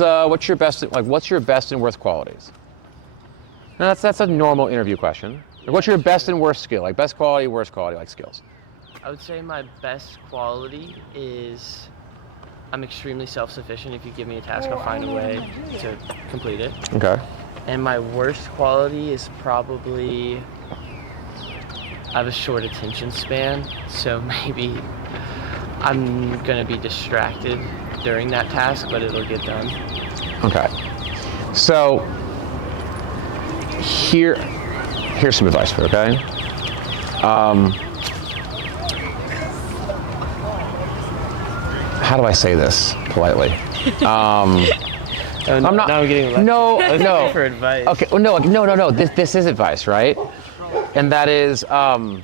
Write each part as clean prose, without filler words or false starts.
What's your best and worst qualities? Now that's a normal interview question. Like, what's your best and worst skill? Like best quality, worst quality, like skills. I would say my best quality is I'm extremely self-sufficient. If you give me a task, I'll find a way to complete it. Okay. And my worst quality is probably I have a short attention span, so maybe I'm gonna be distracted during that task, but it'll get done. Okay. So here's some advice for you, okay? How do I say this politely? I'm not. Now I'm getting No. for advice. Okay. Well, no. This is advice, right? And that is, how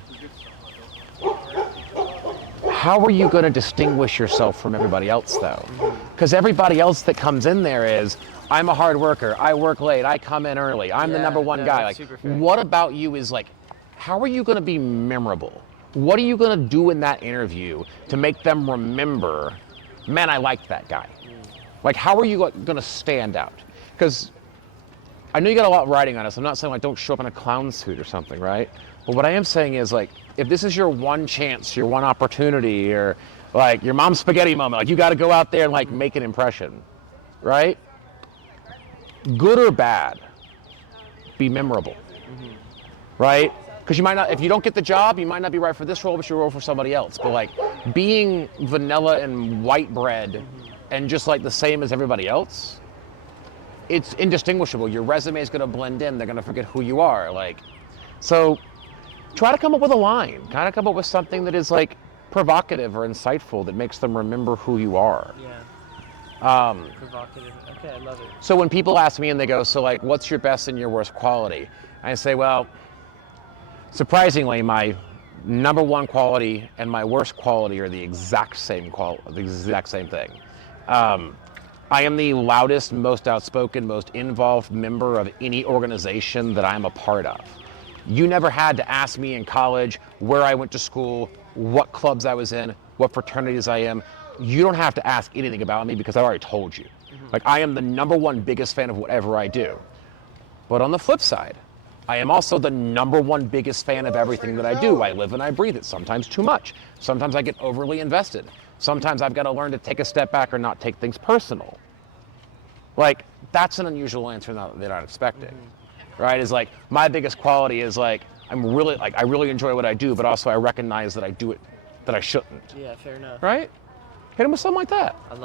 are you going to distinguish yourself from everybody else, though? Because everybody else that comes in there is, I'm a hard worker. I work late. I come in early. I'm the number one guy. Like, what about you is like, how are you going to be memorable? What are you going to do in that interview to make them remember, man, I liked that guy? Like, how are you going to stand out? Because I know you got a lot riding on us. I'm not saying like don't show up in a clown suit or something, right? But what I am saying is like, if this is your one chance, your one opportunity, or like your mom's spaghetti moment, like you got to go out there and like make an impression, right? Good or bad, be memorable, right? Because you might not, if you don't get the job, you might not be right for this role, but you're role for somebody else. But like being vanilla and white bread and just like the same as everybody else, it's indistinguishable. Your resume is going to blend in. They're going to forget who you are. Like, so try to come up with a line. Kind of come up with something that is like provocative or insightful that makes them remember who you are. Yeah. Provocative. Okay, I love it. So when people ask me and they go, so like, what's your best and your worst quality? I say, well, surprisingly, my number one quality and my worst quality are the exact same thing. I am the loudest, most outspoken, most involved member of any organization that I'm a part of. You never had to ask me in college where I went to school, what clubs I was in, what fraternities I am. You don't have to ask anything about me because I already told you. Like, I am the number one biggest fan of whatever I do. But on the flip side, I am also the number one biggest fan of everything that I do. I live and I breathe it, sometimes too much. Sometimes I get overly invested. Sometimes I've got to learn to take a step back or not take things personal. Like, that's an unusual answer that they're not expecting, right? Is like, my biggest quality is like, I really enjoy what I do, but also I recognize that I do it, that I shouldn't. Yeah, fair enough. Right? Hit them with something like that. I love